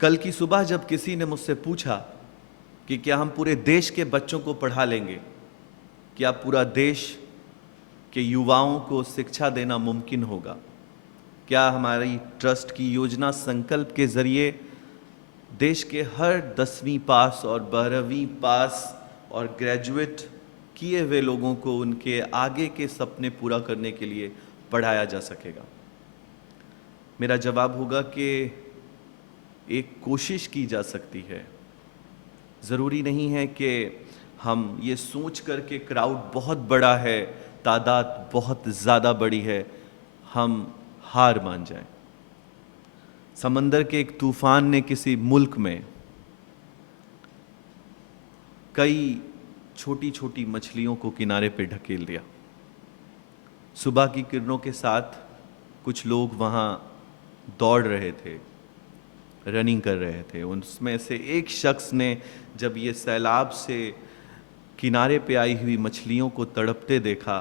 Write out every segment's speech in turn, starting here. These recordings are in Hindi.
कल की सुबह जब किसी ने मुझसे पूछा कि क्या हम पूरे देश के बच्चों को पढ़ा लेंगे, क्या पूरा देश के युवाओं को शिक्षा देना मुमकिन होगा, क्या हमारी ट्रस्ट की योजना संकल्प के जरिए देश के हर 10वीं पास और 12वीं पास और ग्रेजुएट किए हुए लोगों को उनके आगे के सपने पूरा करने के लिए पढ़ाया जा सकेगा। मेरा जवाब होगा कि एक कोशिश की जा सकती है। ज़रूरी नहीं है कि हम ये सोच कर के क्राउड बहुत बड़ा है, तादाद बहुत ज़्यादा बड़ी है, हम हार मान जाएं। समंदर के एक तूफान ने किसी मुल्क में कई छोटी छोटी मछलियों को किनारे पे ढकेल दिया। सुबह की किरणों के साथ कुछ लोग वहाँ दौड़ रहे थे, रनिंग कर रहे थे। उनमें से एक शख्स ने जब ये सैलाब से किनारे पे आई हुई मछलियों को तड़पते देखा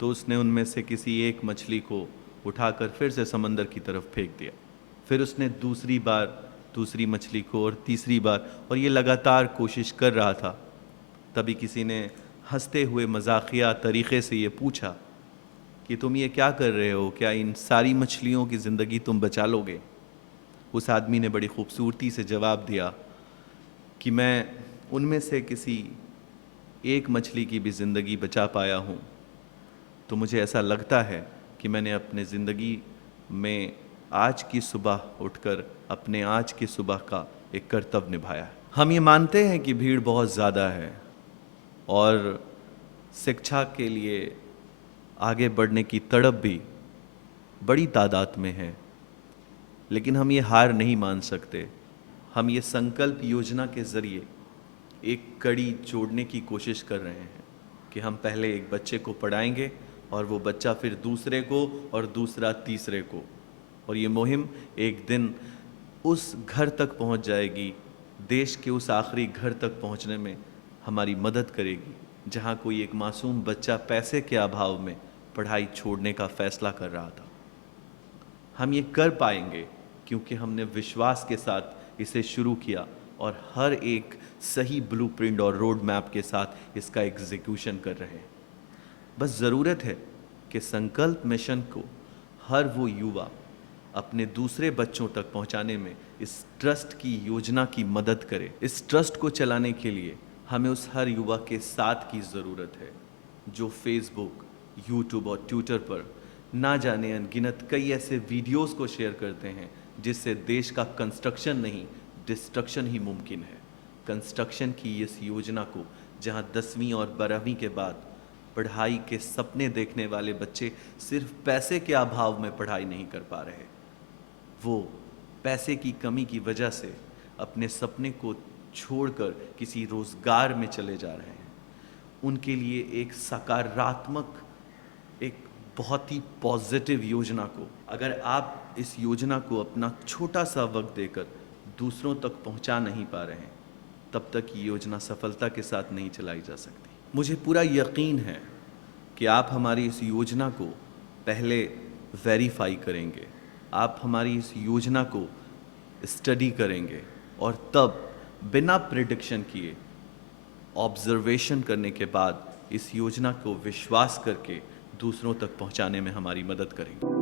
तो उसने उनमें से किसी एक मछली को उठाकर फिर से समंदर की तरफ फेंक दिया। फिर उसने दूसरी बार दूसरी मछली को और तीसरी बार, और ये लगातार कोशिश कर रहा था। तभी किसी ने हंसते हुए मजाकिया तरीक़े से ये पूछा कि तुम ये क्या कर रहे हो, क्या इन सारी मछलियों की ज़िंदगी तुम बचा लोगे? उस आदमी ने बड़ी खूबसूरती से जवाब दिया कि मैं उनमें से किसी एक मछली की भी ज़िंदगी बचा पाया हूँ, तो मुझे ऐसा लगता है कि मैंने अपने ज़िंदगी में आज की सुबह उठकर अपने आज की सुबह का एक कर्तव्य निभाया है। हम ये मानते हैं कि भीड़ बहुत ज़्यादा है और शिक्षा के लिए आगे बढ़ने की तड़प भी बड़ी तादाद में है, लेकिन हम ये हार नहीं मान सकते। हम ये संकल्प योजना के ज़रिए एक कड़ी जोड़ने की कोशिश कर रहे हैं कि हम पहले एक बच्चे को पढ़ाएंगे और वो बच्चा फिर दूसरे को और दूसरा तीसरे को, और ये मुहिम एक दिन उस घर तक पहुंच जाएगी, देश के उस आखिरी घर तक पहुंचने में हमारी मदद करेगी जहां कोई एक मासूम बच्चा पैसे के अभाव में पढ़ाई छोड़ने का फैसला कर रहा था। हम ये कर पाएंगे क्योंकि हमने विश्वास के साथ इसे शुरू किया और हर एक सही ब्लूप्रिंट और रोड मैप के साथ इसका एग्जीक्यूशन कर रहे हैं। बस ज़रूरत है कि संकल्प मिशन को हर वो युवा अपने दूसरे बच्चों तक पहुंचाने में इस ट्रस्ट की योजना की मदद करे। इस ट्रस्ट को चलाने के लिए हमें उस हर युवा के साथ की ज़रूरत है जो फेसबुक, यूट्यूब और ट्विटर पर ना जाने अनगिनत कई ऐसे वीडियोस को शेयर करते हैं जिससे देश का कंस्ट्रक्शन नहीं, डिस्ट्रक्शन ही मुमकिन है। कंस्ट्रक्शन की इस योजना को जहां 10वीं और 12वीं के बाद पढ़ाई के सपने देखने वाले बच्चे सिर्फ पैसे के अभाव में पढ़ाई नहीं कर पा रहे, वो पैसे की कमी की वजह से अपने सपने को छोड़कर किसी रोज़गार में चले जा रहे हैं, उनके लिए एक सकारात्मक, एक बहुत ही पॉजिटिव योजना को अगर आप इस योजना को अपना छोटा सा वक्त देकर दूसरों तक पहुंचा नहीं पा रहे हैं, तब तक ये योजना सफलता के साथ नहीं चलाई जा सकती। मुझे पूरा यकीन है कि आप हमारी इस योजना को पहले वेरीफाई करेंगे, आप हमारी इस योजना को स्टडी करेंगे और तब बिना प्रिडिक्शन किए ऑब्जर्वेशन करने के बाद इस योजना को विश्वास करके दूसरों तक पहुंचाने में हमारी मदद करेंगे।